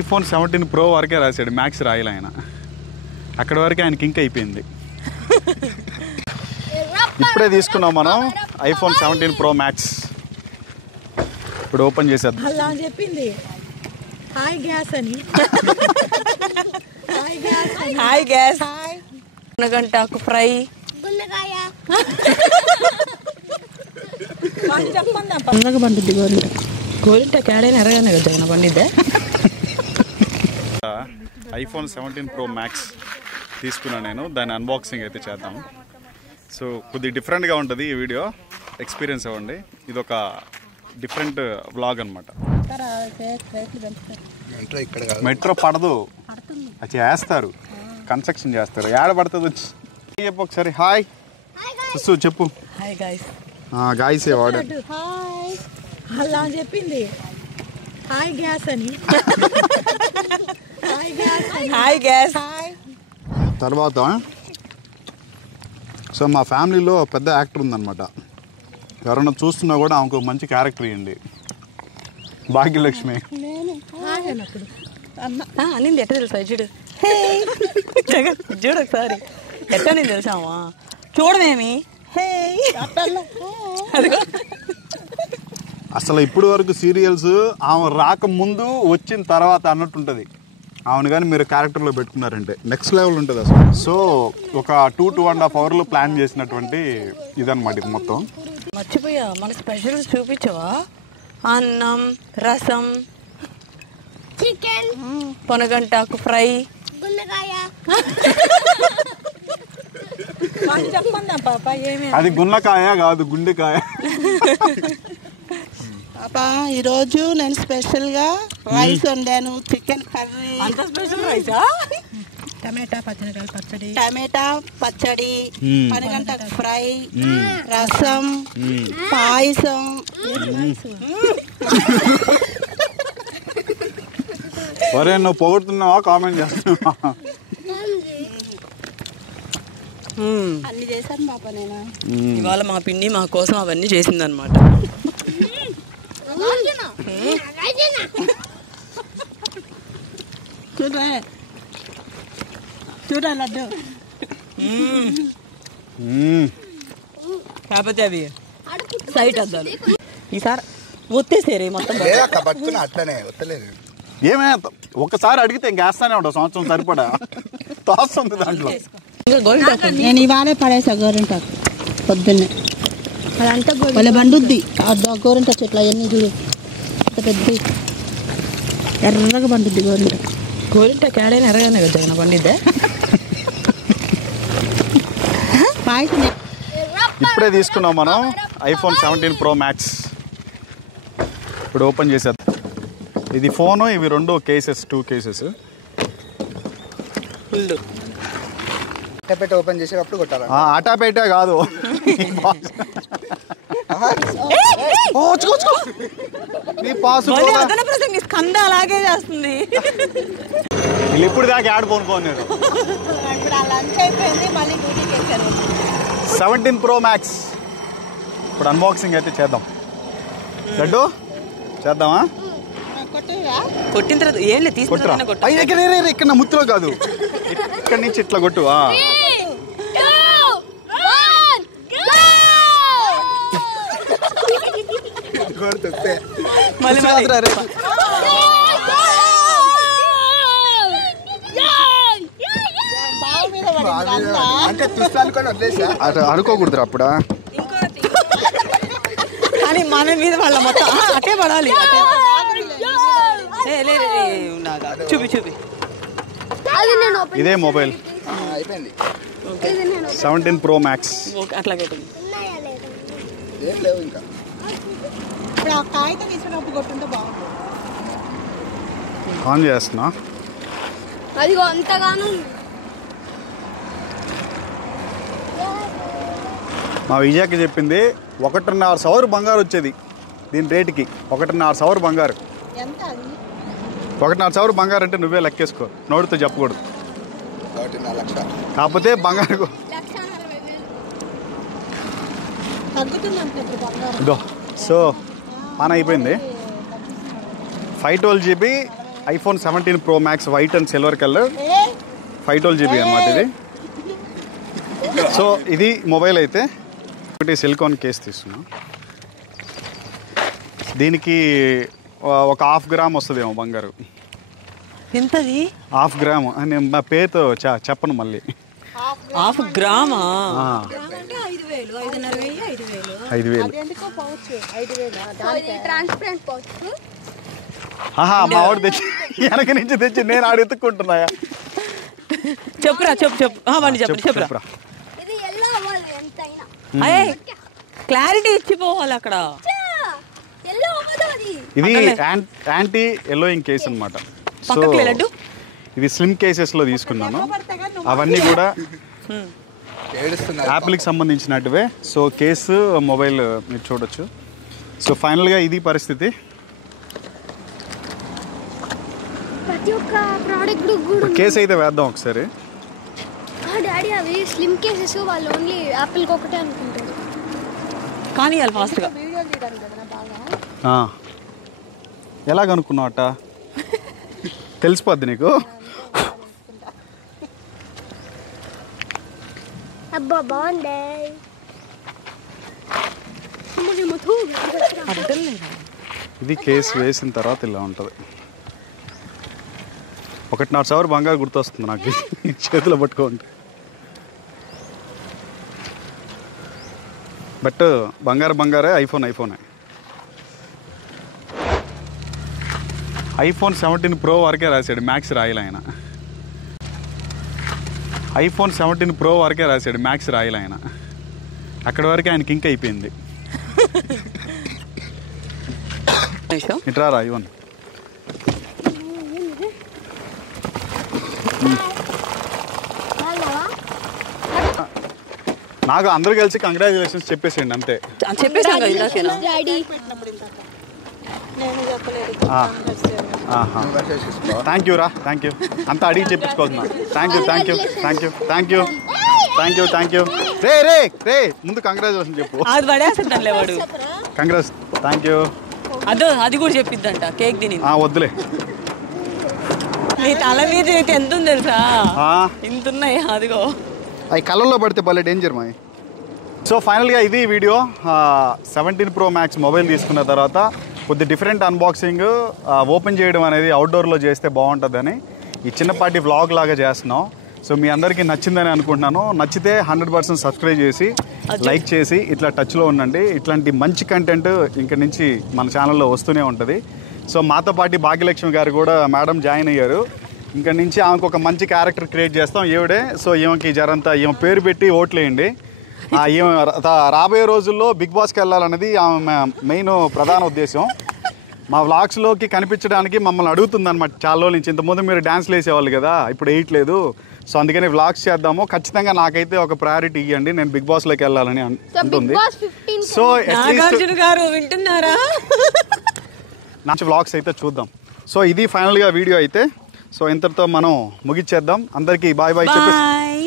iPhone 17 Pro వరకే రాశాడు, max రాయలే ఆయన. అక్కడ వరకే ఆయనకి ఇంకా అయిపోయింది. ఇప్పుడే తీసుకున్నాం మనం iPhone 17 Pro Max. ఇప్పుడు ఓపెన్ చేసేద్దాం. అలా చెప్పింది హాయ్ గ్యాస్ అని. హాయ్ గ్యాస్, గంటకు ఫ్రై పండుగ పండుద్ది గోరింట. గోరింట కేడైనా ఎరగానే కదా జగన్ పండిద్దే. iPhone 17 Pro Max తీసుకున్నాను నేను. దాని అన్బాక్సింగ్ అయితే చేద్దాం. సో కొద్దిగా డిఫరెంట్గా ఉంటుంది ఈ వీడియో, ఎక్స్పీరియన్స్ అవ్వండి. ఇది ఒక డిఫరెంట్ వ్లాగ్ అనమాట. మెట్రో పడదు, అది చేస్తారు, కన్స్ట్రక్షన్ చేస్తారు. ఏడ పడుతుంది వచ్చి చెప్పు ఒకసారి. హాయ్ సుసు చెప్పు. Hi guys. గాయస్ వాడు హాయ్ అలా చెప్పింది హాయ్ గ్యాస్ అని. Hi gas. తర్వాత సో మా ఫ్యామిలీలో పెద్ద యాక్టర్ ఉందన్నమాట. ఎవరన్నా చూస్తున్నా కూడా ఆమెకు మంచి క్యారెక్టర్ ఇవ్వండి. భాగ్యలక్ష్మి అనింది ఎట్ట తెలుసా? చూడు జగన్, చూడు ఒకసారి ఎట్ట నేను తెలుసామా? చూడమేమి అసలు ఇప్పుడు వరకు సీరియల్స్ ఆమె రాకముందు వచ్చిన తర్వాత అన్నట్టుంటుంది. ఆమెను కానీ మీరు క్యారెక్టర్లో పెట్టుకున్నారంటే నెక్స్ట్ లెవెల్ ఉంటుంది అసలు. సో ఒక 2.5 అవర్లు ప్లాన్ చేసినటువంటి ఇదన్నమాట ఇది మొత్తం. మర్చిపోయా, మన స్పెషల్ చూపించవా? అన్నం, రసం, చికెన్, పొనగంటాకు ఫ్రై. చెప్పండి పాప ఏమి. అది గున్నకాయ కాదు, గుండెకాయ. పాపా ఈరోజు నేను స్పెషల్గా రైస్ వండాను, చికెన్ కర్రీ, అంత స్పెషల్ రైసా? టమాటా పచ్చడి, టమాటా పచ్చడి, పనగంట ఫ్రై, రసం, పాయసం. ఒరే నువ్వు పొగుడుతున్నావా కామెంట్ చేస్తున్నావా? అన్ని చేశాను పాప నేను. ఇవాళ మా పిన్ని మా కోసం అవన్నీ చేసిందనమాట. చూడరా చూడ లడ్డు. కాకపోతే అవి సైట్ అద్దాలు ఈసారి ఒత్తేసారే మొత్తం. అట్లనే వస్తలేదు. ఏమే ఒకసారి అడిగితే ఇంకేస్తానే ఉంటావు, సంవత్సరం సరిపడా తోస్తుంది దాంట్లో. నేను ఇవాళే పడేసా గోరింటాకు పొద్దున్నే. అదంతా వాళ్ళ బండుద్ది గోరింట చెట్లు అవన్నీ చూడు, అంత పెద్ద ఎర్రగా పండుద్ది గోరింట. గోరింట కేడైనా ఎరగానే కదా జగన్ పండిద్దే. పాయసం ఇప్పుడే తీసుకున్నాం మనం iPhone 17 Pro Max. ఇప్పుడు ఓపెన్ చేసేద్దాం. ఇది ఫోను, ఇవి రెండు కేసెస్, 2 కేసెస్. పెట్టి ఓపెన్ చేసేటప్పుడు కొట్టాలి. అటాపేటే కాదు, నీ పాసు కంద అలాగే చేస్తుంది. వీళ్ళు ఇప్పుడు దాకా యాడ్ కొనుక్కోను నేను. 17 Pro Max ఇప్పుడు అన్బాక్సింగ్ అయితే చేద్దాం. లడ్డు చేద్దామా? కొట్టిన తర్వాత ఏం లేదు, కొట్టురా. తీసుకుంటా. ఇక్కడ నా ముత్తులో కాదు, ఇక్కడ నుంచి ఇట్లా కొట్టు. అంటే తుస్తానుకొని వదిలేసా అనుకోకూడదు అప్పుడా. కానీ మన మీద వాళ్ళ మొత్తం అటే పడాలి. చూపి చూపి. ఇదే మొబైల్ అయిపోయింది. 17 Pro Max. అట్లా పెట్టింది. ఏం లేవు ఇంకా. ఇప్పుడు ఆ కాగితం తీసుకున్నప్పుడు కొట్టుంటే బాగుంటుంది. ఆన్ చేస్తున్నా. అదిగో అంతగాను మా విజయకి చెప్పింది 1.5 సవరు బంగారు వచ్చేది దీని రేటుకి. 1.5 సవరు బంగారు. ఎంత అది? 1.5 సవరు బంగారు అంటే నువ్వే లెక్కేసుకో, నోటితో చెప్పకూడదు. 1.5 లక్షలు కాకపోతే బంగారు తగ్గుతుంది అంటే బంగారం. ఇదో. సో ఆన్ అయిపోయింది. 512 GB iPhone 17 Pro Max white and silver colour 512 GB అన్నమాట ఇది. సో ఇది మొబైల్ అయితే ఒకటి సిలికాన్ కేస్ తీసుకున్నాం. దీనికి ఒక 1/2 గ్రామ్ వస్తుందేమో బంగారు. ఎంతది? 1/2 గ్రామ్ అని మా పేరుతో చెప్పను మళ్ళీ. 1/2 గ్రామా? 5,000. Transparent pouch. మా వాడు తెచ్చి వెనక నుంచి తెచ్చి నేను ఆడ ఎత్తుక్కుంటున్నాయా. చెప్పురా చెప్పు వాడిని చెప్పురా. ఇది ఎల్లో అవ్వాలి ఎంతైనా. అయ్యే క్లారిటీ ఇచ్చిపోవాలి అక్కడ. ఎల్లో అవ్వదు అది. ఇది యాంటీ ఎల్లోయింగ్ కేస్ అనమాట. సో పక్కకి వెళ్ళట్టు. ఇది స్లిమ్ కేసెస్లో తీసుకున్నాను. అవన్నీ కూడా ఏడుస్తున్నారు. యాపిల్కి సంబంధించినట్టువే. సో కేసు మొబైల్ మీరు చూడొచ్చు. సో ఫైనల్గా ఇది పరిస్థితి. ప్రతి ఒక్క ప్రోడక్ట్ కూడా కేసు అయితే వేద్దాం ఒకసారి. డాడీ అవి స్లిమ్ కేసెస్ వాళ్ళు ఓన్లీ యాపిల్కి ఒకటే అనుకుంటారు. కానీ వాళ్ళు ఫాస్ట్గా ఎలాగనుకున్నావు అట్ట తెలిసిపోద్ది నీకు. అబ్బా బాగుండే. ఇది కేసు వేసిన తర్వాత ఇలా ఉంటుంది. 1.5 సవర్ బంగారు గుర్తొస్తుంది నాకు చేతిలో పట్టుకోండి. బట్ బంగారే. ఐఫోనే. ఐఫోన్ 17 Pro వరకే రాశాడు, మ్యాక్స్ రాయలే ఆయన. ఐఫోన్ 17 Pro వరకే రాశాడు, మ్యాక్స్ రాయలే ఆయన. అక్కడి వరకే ఆయనకి ఇంకా అయిపోయింది. ఇట్రా ఐఫోన్. నాకు అందరూ కలిసి కంగ్రాచులేషన్స్ చెప్పేసేయండి అంతే. చెప్పేసాం కదా ఇందాకేనా. డాడీ థ్యాంక్ యూ రా. థ్యాంక్ యూ అంతా అడిగి చెప్పించుకోతున్నా. Thank you. రే ముందు కంగ్రాచులేషన్ చెప్పు. అది పడేస్తుంటానులే వాడు. కంగ్రాట్స్. Thank you. అది కూడా చెప్పిద్దంట కేక్ తిని. వద్దులే. నీ తల మీద అయితే ఎంత ఉంది తెలుసా? ఇంత ఉన్నాయి. అదిగో అవి కళ్ళల్లో పడితే భలే డేంజర్ మాది. సో ఫైనల్గా ఇది వీడియో. 17 Pro Max మొబైల్ తీసుకున్న తర్వాత కొద్ది డిఫరెంట్ అన్బాక్సింగ్ ఓపెన్ చేయడం అనేది అవుట్డోర్లో చేస్తే బాగుంటుందని ఈ చిన్నపాటి వ్లాగ్ లాగా చేస్తున్నాం. సో మీ అందరికీ నచ్చిందని అనుకుంటున్నాను. నచ్చితే 100% సబ్స్క్రైబ్ చేసి లైక్ చేసి ఇట్లా టచ్లో ఉండండి. ఇట్లాంటి మంచి కంటెంట్ ఇంక నుంచి మన ఛానల్లో వస్తూనే ఉంటుంది. సో మాతో పాటు భాగ్యలక్ష్మి గారు కూడా మేడం జాయిన్ అయ్యారు. ఇంక నుంచి ఆమెకు ఒక మంచి క్యారెక్టర్ క్రియేట్ చేస్తాం ఈవిడే. సో ఈమెకి జరంతా ఈమె పేరు పెట్టి ఓట్లేయండి. ఈమె రాబోయే రోజుల్లో బిగ్ బాస్కి వెళ్ళాలనేది ఆమె మెయిన్ ప్రధాన ఉద్దేశం. మా వ్లాగ్స్లోకి కనిపించడానికి మమ్మల్ని అడుగుతుంది అనమాట చాలా రోజుల నుంచి. ఇంతకుముందు మీరు డ్యాన్స్లు వేసేవాళ్ళు కదా, ఇప్పుడు వేయట్లేదు. సో అందుకని వ్లాగ్స్ చేద్దాము. ఖచ్చితంగా నాకైతే ఒక ప్రయారిటీ ఇవ్వండి, నేను బిగ్ బాస్లోకి వెళ్ళాలని అంటుంది. సో నాగార్జున గారు వింటున్నారా? మంచి వ్లాగ్స్ అయితే చూద్దాం. సో ఇది ఫైనల్గా వీడియో అయితే. సో ఇంతటితో మనం ముగిచ్చేద్దాం. అందరికీ బాయ్ చెప్పేసి బాయ్.